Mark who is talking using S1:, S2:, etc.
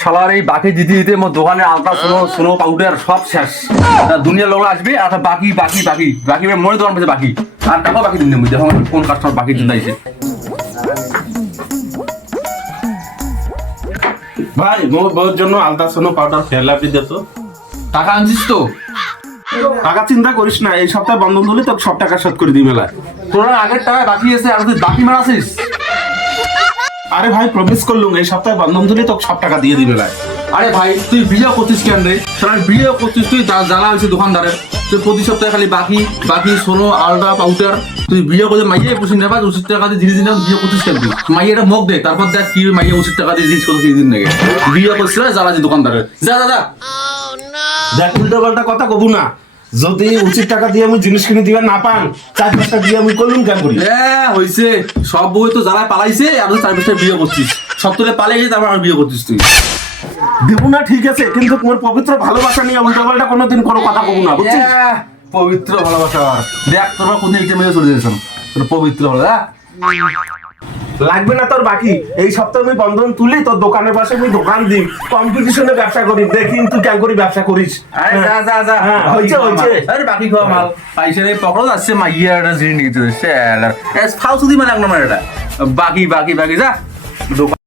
S1: শালার এই বাকি দিতে দিতে মোর দোকানে আলতা সোনো সোনো পাউডার সব শেষ। দুনিয়ার লোক আসবে আর বাকি বাকি বাকি বাকি মনে দোকান পেয়েছে বাকি। আর টাকা বাকি দিন দেখো কোন কাস্টমার বাকি দিন দিয়েছে
S2: ভাই মোর বউর জন্য আলতা সোনো পাউডার দে তো।
S1: টাকা আনছিস তো?
S2: টাকা চিন্তা করিস না এই সপ্তাহে বন্ধন দিলে তোকে সব টাকা শোধ করে দিবে
S1: তোরা আগের টাকায় বাকি আছে আর তুই বাকি মারাছিস?
S2: আরে ভাই প্রমিস করলুম এই সপ্তাহে বন্ধন দিলে তোকে সব টাকা দিয়ে দিবে মেলায়
S1: আরে ভাই তুই বিয়ে করছিস কেন রে? সারা বিয়ে করছিস তুই জানা হয়েছে দোকানদারের। তুই প্রতি সপ্তাহে খালি বাকি বাকি সোনো আলদা পাউডার। তুই বিয়ে করে মাইয়ে পুষি নেবা উচিত টাকা দিয়ে জিনিস দিলাম বিয়ে করছিস কেন তুই? মাইয়েটা মুখ দে তারপর দেখ কি মাইয়ে উচিত টাকা দিয়ে জিনিস করছিস দিন নাকি বিয়ে করছিল জ্বালা যে দোকানদারের যা। দাদা যা
S2: দেখ উল্টো পাল্টা কথা কবু না। যদি উচিত টাকা দিয়ে আমি জিনিস কিনে দিবে না পান চার পাঁচটা দিয়ে আমি করলুম কেন করি?
S1: হ্যাঁ হয়েছে সব বই তো জ্বালায় পালাইছে আর চার বছর বিয়ে করছিস। সব তোলে পালিয়ে তারপর আর বিয়ে করছিস তুই।
S2: দেবো না ঠিক আছে কিন্তু তোমার পবিত্র ভালোবাসা নিয়ে উল্টো পাল্টা কোনোদিন কোনো কথা কবু না বুঝছিস?
S1: হ্যাঁ, পবিত্র ভালোবাসা। দেখ তোরা কোন দিকে মেয়ে চলে যাচ্ছ তোর পবিত্র ভালো হ্যাঁ
S2: লাগবে না তোর বাকি। এই সপ্তাহে আমি বন্ধন তুলি তোর দোকানের পাশে আমি দোকান দিই। কম্পিটিশনে ব্যবসা করি দেখি কিন্তু কেন করি ব্যবসা করিস।
S1: আরে যা যা যা।
S2: হ্যাঁ,
S1: হইছে
S2: হইছে।
S1: মাল। আরে বাকি খাওয়া মাল। পয়সা নেই পকড়ো আসছে মা ইয়ারটা জিনিস নিতে এস ফালতু দি মানে আমার এটা। বাকি বাকি বাকি যা। দোকান